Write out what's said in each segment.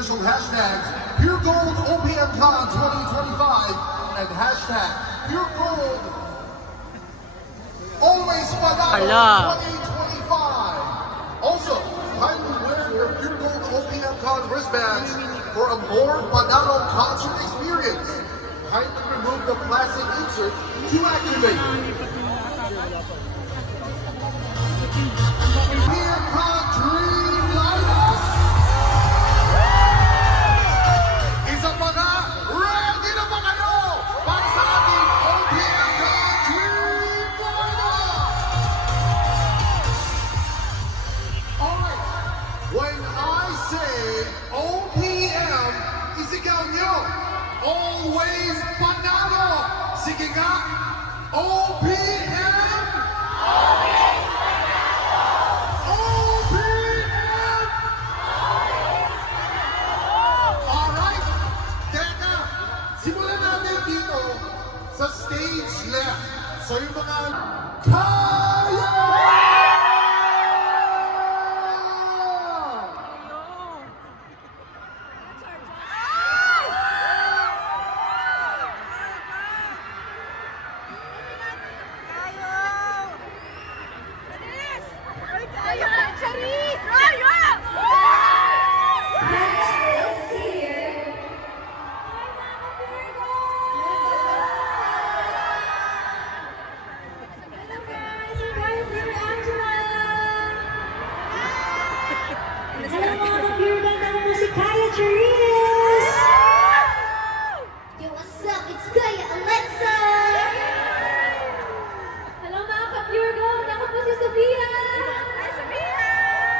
official hashtags Pure Gold OPMCon 2025 and hashtag Pure Gold Always Panalo 2025. Also, kindly wear your Pure Gold OPMCon wristbands for a more Panalo concert experience. Kindly remove the plastic insert to activate. OPMCon Dream Lineup! Isa pa nga, ready na ba kayo para sa ating OPMCon Dream Lineup? Alright, when I say OPM, isigaw nyo, always panalo! Sige nga, OPM! Always panalo! OPM! Alright, teka, simulan natin dito sa stage left. So yung mga kaya!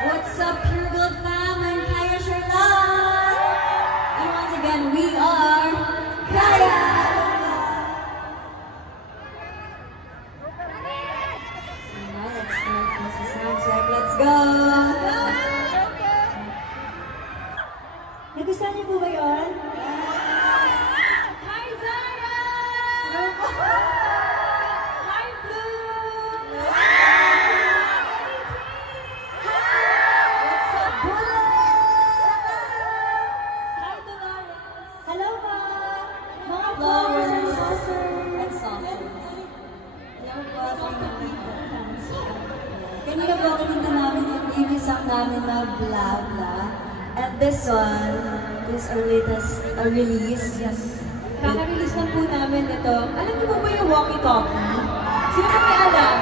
What's up, Pure Gold fam? I'm Kaya Charlotte. And once again, we are Kaya. So now let's start this sound check. Let's go. Nagustuhan niyo po ba yun? Yes! Hi, Zara! Hi, Blue! Kanina po nakita namin yung isang namin na Blah Blah. And this one is our latest release. Yes. Kaka-release lang po namin ito. Alam niyo po ba yung walkie-talkie? Sino po may alam?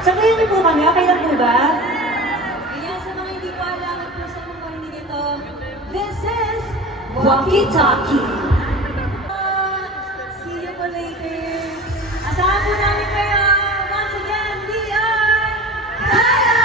Sabihin niyo po kami, okay lang po ba? Kaya sa mga hindi po alam at po sa mga parinig ito, this is Walkie-talkie. See you po later. Asahan po namin kayo. Once again, we are Kaya!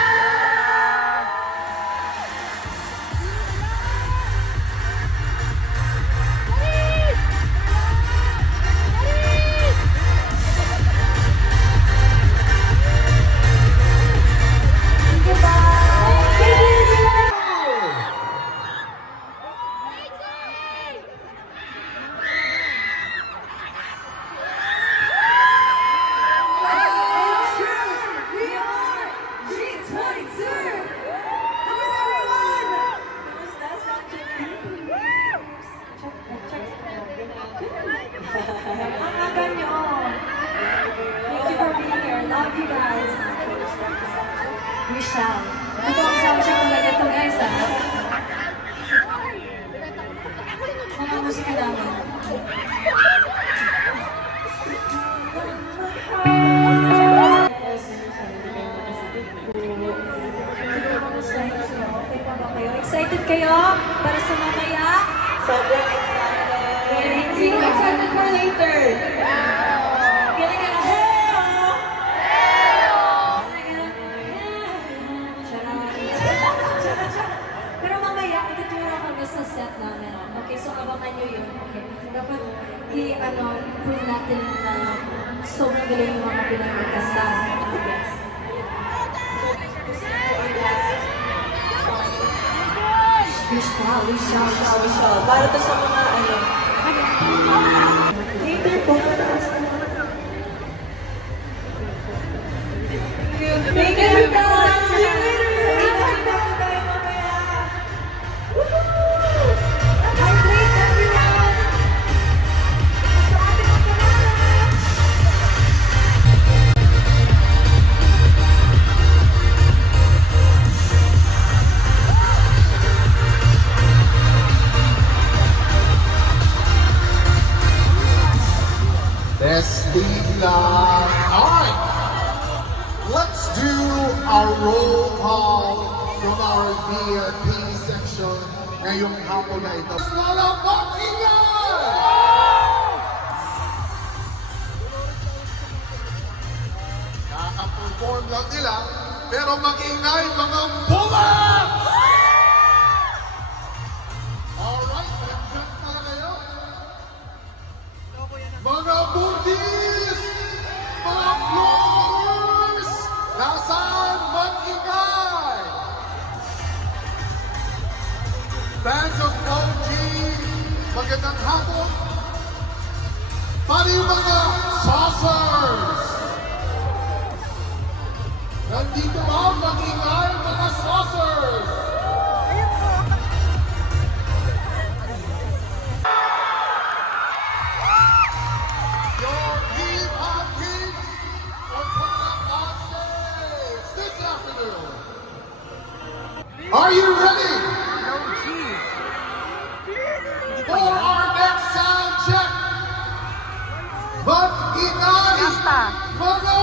We shall. Ito ang soundtrack talaga ito, guys. Mga musika namin. Excited kayo para sa mamaya? Sobrang excited. Sino excited for later? Pero mamaya, ituturo kami sa set namin. Okay, so abangan nyo yun. Okay. Dapat prove natin na sobrang galing yung mga pinagkasta. Yes. We shall. Para to sa mga later po. Make it up! See you later! ngayong hapon na ito. Lalabang ingay! Kaka-perform lang nila, pero mag-ingay mga bullets! Alright, nandiyan pala kayo. Mga bundis! Mga vloggers! Nasaan mag-ingay? Fans of OG, magandang hapon. Pati mga saucers! Nandito ba mag-ingay mga saucers? Your hip-hop kings are coming up on stage this afternoon. Are you ready? For our next sound check, mag-ingay mga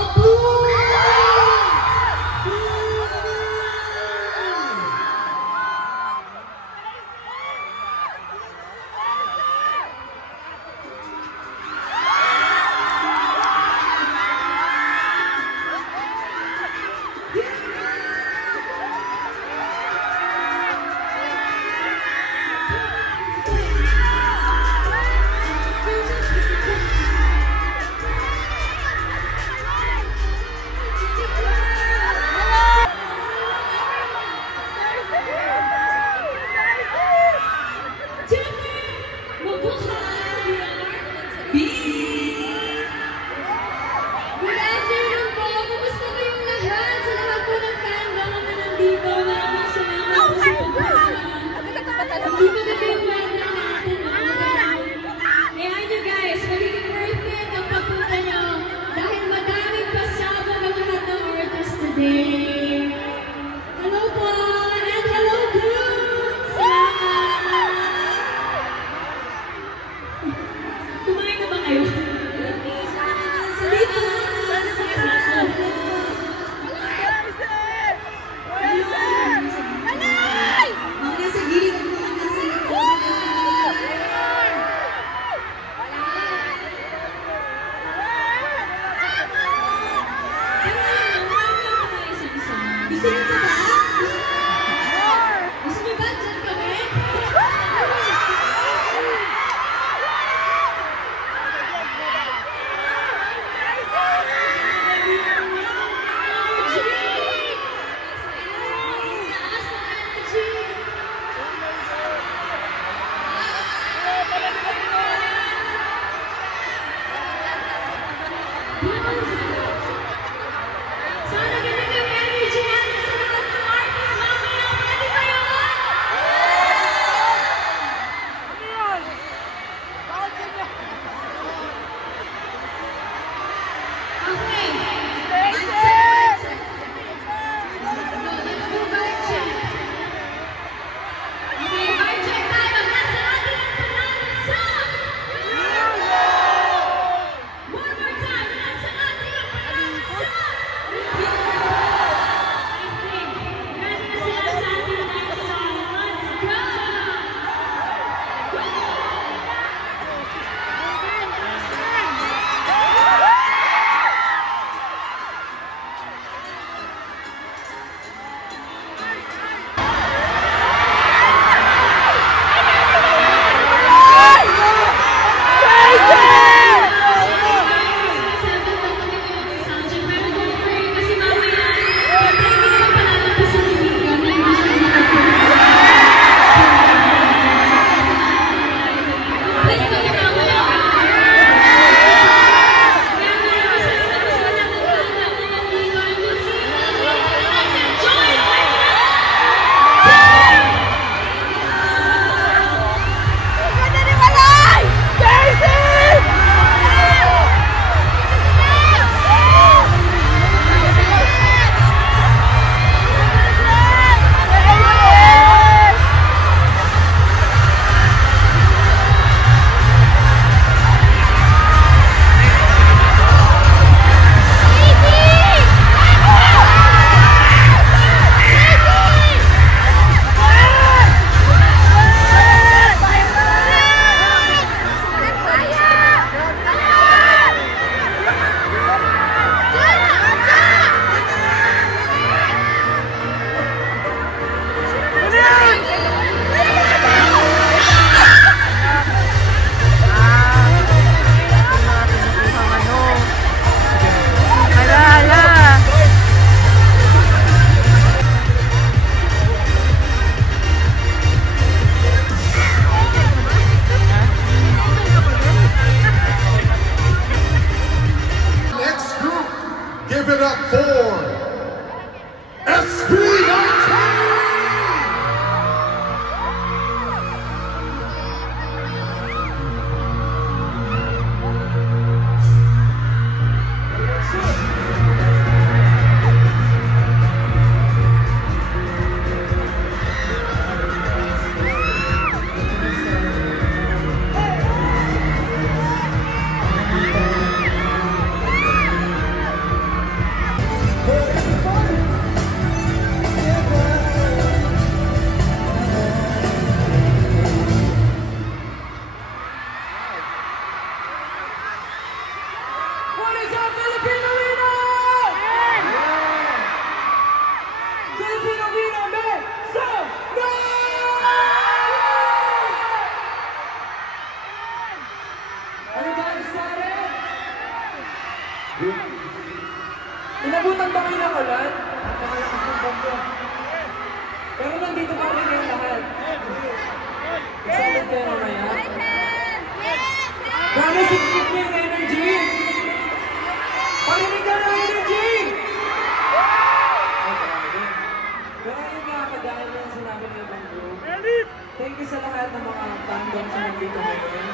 thank you sa lahat ng mga fandom sa nandito ngayon.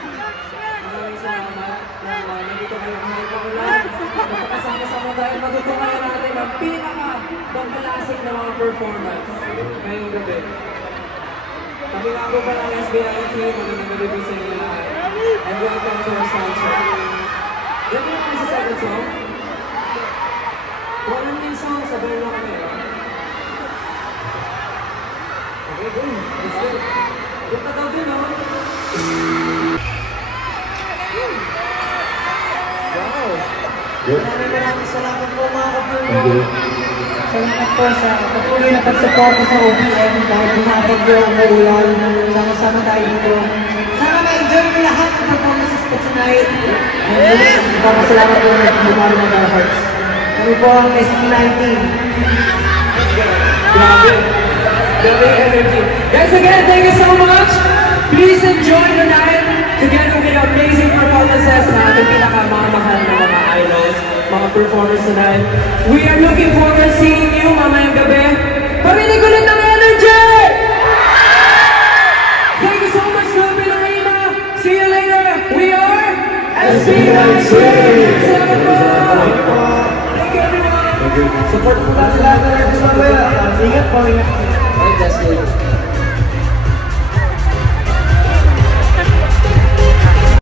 Maraming salamat na nandito kayo kahit makulan. Magkakasama-sama tayo, matutunan natin ang pinaka-pangkalasik na mga performance ngayong gabi. Kami nga po pala ng SBI team, magandang gabi po sa inyo lahat. And welcome to our soundtrack. Ready na kami sa second song? Kung alam niyo yung song, sabayan na kami. Okay, go. Let's go. Punta daw din, oh. Wow. Maraming salamat po mga kapatid. Salamat po sa patuloy na pagsuporta sa OPM kahit binabagyo ang maulan. Sama-sama tayo dito. Sana ma-enjoy niyo lahat ng performances ko tonight. Salamat po na bumari ng our hearts. Kami po ang SB19. Grabe. Grabe energy. Guys, again, thank you so much. Please enjoy the night together with amazing performances na ating pinakamamahal na mga idols, mga performers tonight. We are looking forward to seeing you mamayang gabi. Parinig ulit ng energy! Thank you so much, Philippine Arena. See you later. We are SB19. Salamat po! Thank you, everyone! Support po natin lahat ng artist mamaya. Ingat po, ingat. Ay, just